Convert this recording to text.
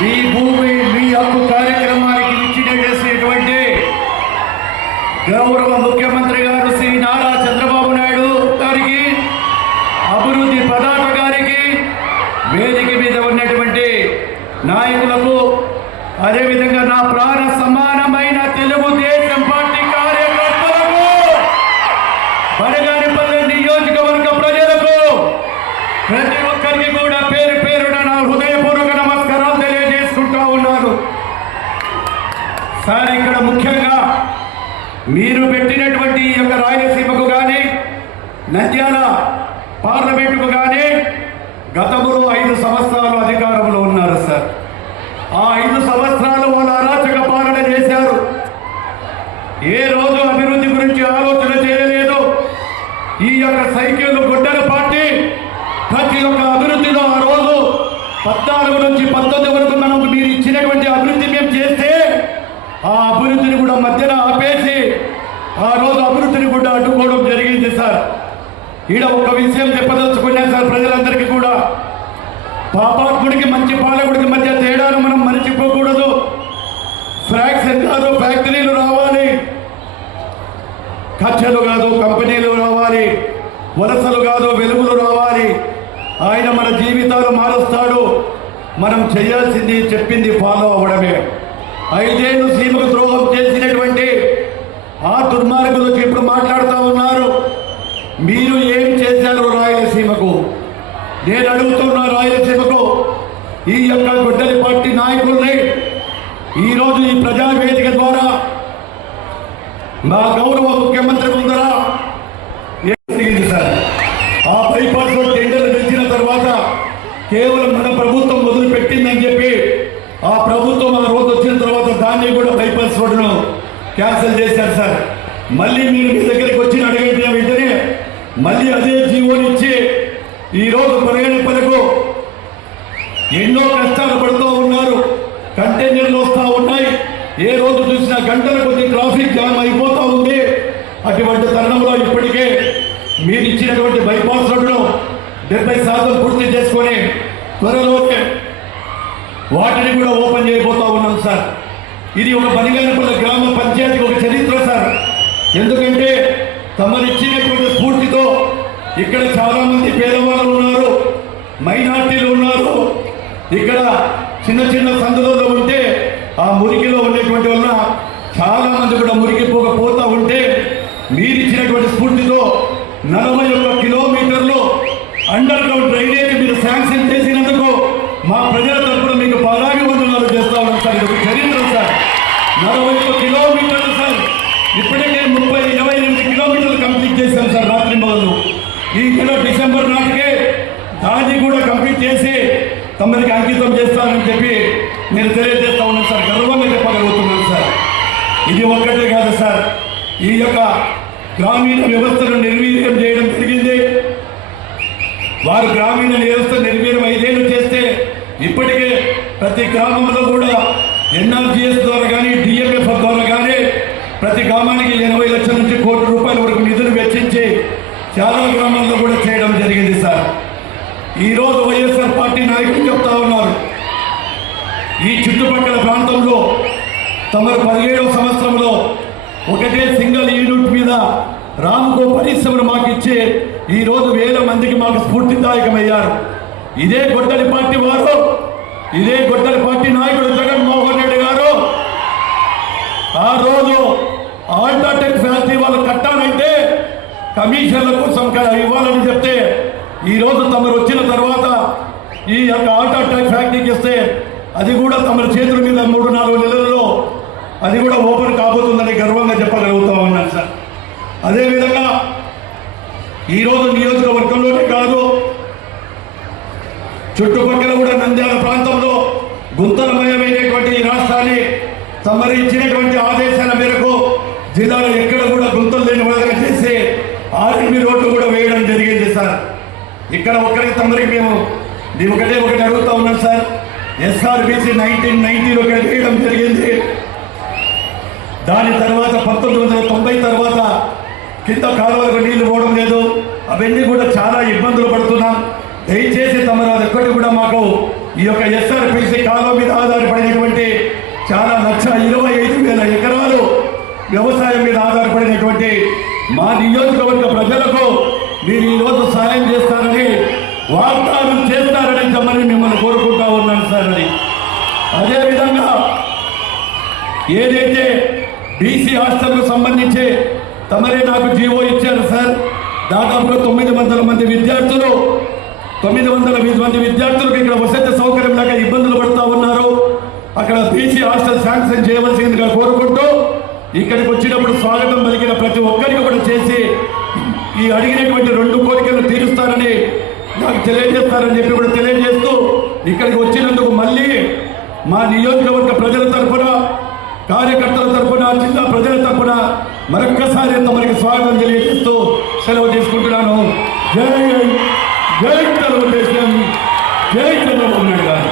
మీ భూమి మీ హక్కు కార్యక్రమానికి విచ్చిన చేసినటువంటి గౌరవ ముఖ్యమంత్రి గారు శ్రీ నారా చంద్రబాబు నాయుడు గారికి, అభివృద్ధి ప్రదాత గారికి, వేదిక మీద ఉన్నటువంటి నాయకులకు, అదేవిధంగా నా ప్రాణ సమానమైన తెలుగుదేశం పార్టీ కార్యకర్తలకు, బనగానపల్లి నియోజకవర్గ ప్రజలకు, ప్రతి ఒక్కరికి కూడా పేరు పేరున నా హృదయపూర్వక నమస్కారాలు తెలియజేసుకుంటా ఉన్నాను. సార్, ఇక్కడ ముఖ్యంగా మీరు పెట్టినటువంటి ఈ యొక్క రాయలసీమకు కానీ, నంద్యాల పార్లమెంటుకు కానీ గతంలో 5 సంవత్సరాలు అధికారంలో ఉన్నారు సార్. ఆ 5 సంవత్సరాలు వాళ్ళు అరాచక పాలన చేశారు. ఏ రోజు అభివృద్ధి గురించి ఆలోచన చేయలేదు. ఈ యొక్క సైకిల్ గుడ్డల పార్టీ ప్రతి ఒక్క అభివృద్ధిలో ఆ రోజు 14 నుంచి 19 వరకు మనం మీరు ఇచ్చినటువంటి అభివృద్ధి మేము చేస్తే ఆ అభివృద్ధిని కూడా మధ్యన ఆపేసి ఆ రోజు అభివృద్ధిని కూడా అడ్డుకోవడం జరిగింది సార్. ఈడ ఒక విషయం చెప్పదలుచుకున్నాను సార్ ప్రజలందరికీ కూడా, పాపాత్ముడికి మంచి పాలకుడికి మధ్య తేడాను మనం మర్చిపోకూడదు. ఫ్రాక్షన్ కాదు ఫ్యాక్టరీలు రావాలి, కచ్చలు కాదు కంపెనీలు రావాలి, వలసలు కాదు వెలుగులు రావాలి. ఆయన మన జీవితాలు మారుస్తాడు. మనం చేయాల్సింది చెప్పింది ఫాలో అవ్వడమే. 5 ఏళ్ళు సీమకు ద్రోహం చేసినటువంటి ఆ దుర్మార్గులు ఇప్పుడు మాట్లాడుతూ ఉన్నారు. మీరు ఏం చేశారు రాయలసీమకు? నేను అడుగుతున్నా, రాయలసీమకు ఈ యొక్క గొడ్డలి పార్టీ నాయకుల్ని ఈరోజు ఈ ప్రజావేదిక ద్వారా మా గౌరవ ముఖ్యమంత్రి ముందర సార్, ఆ బైపాస్ రోడ్ టెండర్లు పెంచిన తర్వాత కేవలం మన ప్రభుత్వం మొదలు పెట్టిందని చెప్పి ఆ ప్రభుత్వం ఆ రోజు వచ్చిన తర్వాత దాన్ని కూడా బైపాస్ రోడ్డును క్యాన్సిల్ చేశారు సార్. మళ్ళీ మీరు మీ దగ్గరికి వచ్చిన అడిగిన వెంటనే మళ్ళీ అదే జీవోనిచ్చి ఈరోజు బనగానపల్లికు ఎన్నో కష్టాలు పడుతూ ఉన్నారు. కంటైనర్లు వస్తూ ఉన్నాయి. ఏ రోజు చూసినా గంటల కొద్ది ట్రాఫిక్ జామ్ అయిపోతూ ఉంది. అటువంటి తరుణంలో ఇప్పటికే మీరు ఇచ్చినటువంటి బైపాస్ రోడ్డును 70% పూర్తి చేసుకొని త్వరలోనే వాటిని కూడా ఓపెన్ చేయబోతా ఉన్నాం సార్. ఇది ఒక బనగానపల్లి గ్రామ పంచాయతీకి ఒక చరిత్ర సార్. ఎందుకంటే తమరిచ్చినటువంటి స్ఫూర్తితో ఇక్కడ చాలా మంది పేదవాళ్ళు ఉన్నారు, మైనార్టీలు ఉన్నారు. ఇక్కడ చిన్న చిన్న సందులలో ఉంటే ఆ మురికిలో ఉండేటువంటి వల్ల చాలా మంది కూడా మురికిపోకపోతూ ఉంటే మీరు ఇచ్చినటువంటి స్ఫూర్తితో 41 కిలోమీటర్లు అండర్ గ్రౌండ్ డ్రైనేజ్ మీరు శాంక్షన్ చేసినందుకు మా ప్రజల తరఫున మీకు పాదాభివందనాలు చేస్తా ఉన్నాం సార్. ఇది ఒక చరిత్ర సార్. 41 కిలోమీటర్లు సార్. ఇప్పటికే 28 కిలోమీటర్లు కంప్లీట్ చేశాం సార్ రాత్రి మొదలు. ఈ నెల డిసెంబర్ నాటికే దాన్ని కూడా కంప్లీట్ చేసి తమరికి అంకితం చేస్తానని చెప్పి నేను తెలియజేస్తా ఉన్నాను సార్. గర్వంగా చెప్పగలుగుతున్నాను సార్. ఇది ఒక్కటే కాదు సార్, ఈ యొక్క గ్రామీణ వ్యవస్థను నిర్వీర్యం చేయడం జరిగింది. వారు గ్రామీణ వ్యవస్థ నిర్వీర్యం 5 ఏళ్ళు చేస్తే ఇప్పటికే ప్రతి గ్రామంలో కూడా ఎన్ఆర్జీఎస్ ద్వారా కానీ డిఎంఎఫ్ ద్వారా కానీ ప్రతి గ్రామానికి 80 లక్షల నుంచి ₹1 కోటి వరకు నిధులు వెచ్చించి చాలా గ్రామాల్లో కూడా చేయడం జరిగింది సార్. ఈరోజు వైఎస్ఆర్ పార్టీ నాయకులు చెప్తా ఉన్నారు, ఈ చుట్టుపక్కల ప్రాంతంలో తమరు 17వ సంవత్సరంలో ఒకటే సింగిల్ యూనిట్ మీద రామ్కో పరిశ్రమను మాకు ఇచ్చి ఈరోజు వేల మందికి మాకు స్ఫూర్తిదాయకమయ్యారు. ఇదే గొడ్డలి పార్టీ వారు, ఇదే గొడ్డలి పార్టీ నాయకుడు జగన్మోహన్ రెడ్డి గారు ఆ రోజు ఆల్ట్రాటెక్ ఫ్యాక్టరీ వాళ్ళు కట్టాలంటే కమిషన్ల కోసం ఇవ్వాలని చెప్తే ఈరోజు తమరు వచ్చిన తర్వాత ఈ యొక్క ఆల్ట్రాటెక్ ఫ్యాక్టరీకి ఇస్తే అది కూడా తమరి చేతుల మీద 3-4 నెలలలో అది కూడా ఓపెన్ కాబోతుందని గర్వంగా చెప్పగలుగుతా ఉన్నాను సార్. అదేవిధంగా ఈరోజు నియోజకవర్గంలోనే కాదు, చుట్టుపక్కల కూడా నంద్యాల ప్రాంతంలో గుంతలమయమైనటువంటి ఈ రాష్ట్రాన్ని తమరు ఇచ్చినటువంటి ఆదేశాల మేరకు జిల్లాలో ఎక్కడ కూడా గుంతలు లేని విధంగా చేసి ఆర్ఎంబి రోడ్లు కూడా వేయడం జరిగింది సార్. ఇక్కడ ఒక్కరికి తమరికి మేము ఒకటి అడుగుతా ఉన్నాం సార్. ఎస్ఆర్బిసి 1990లో వేయడం జరిగింది. దాని తర్వాత 1990 తర్వాత కింద కాలువలకు నీళ్లు పోవడం లేదు. అవన్నీ కూడా చాలా ఇబ్బందులు పడుతున్నాం. దయచేసి తమరు అదొక్కటి కూడా మాకు ఈ యొక్క ఎస్ఆర్పిసి కాలం మీద ఆధారపడినటువంటి చాలా 1,25,000 ఎకరాలు వ్యవసాయం మీద ఆధారపడినటువంటి మా నియోజకవర్గ ప్రజలకు మీరు ఈరోజు సాయం చేస్తారని వాగ్దానం చేస్తారని చెప్పని మిమ్మల్ని కోరుకుంటా ఉన్నాను సార్ అని. అదేవిధంగా ఏదైతే బీసీ హాస్టల్కు సంబంధించి తమరే నాకు జీవో ఇచ్చారు సార్. దాదాపుగా 900 మంది విద్యార్థులు 900 మంది విద్యార్థులకు ఇక్కడ వసతి సౌకర్యం లేక ఇబ్బందులు పడుతూ ఉన్నారు. అక్కడ బీసీ హాస్టల్ శాంక్షన్ చేయవలసిందిగా కోరుకుంటూ ఇక్కడికి వచ్చినప్పుడు స్వాగతం పలికిన ప్రతి ఒక్కరికి కూడా చేసి ఈ అడిగినటువంటి 2 కోరికలు తీరుస్తారని నాకు తెలియజేస్తారని చెప్పి కూడా తెలియజేస్తూ ఇక్కడికి వచ్చినందుకు మళ్ళీ మా నియోజకవర్గ ప్రజల తరఫున, కార్యకర్తల తరఫున, జిల్లా ప్రజల తరఫున మరొక్కసారి తమరికి స్వాగతం తెలియజేస్తూ సెలవు తీసుకుంటున్నాను. జై జై తెలుగుదేశం, జై చంద్రబాబు నాయుడు గారు.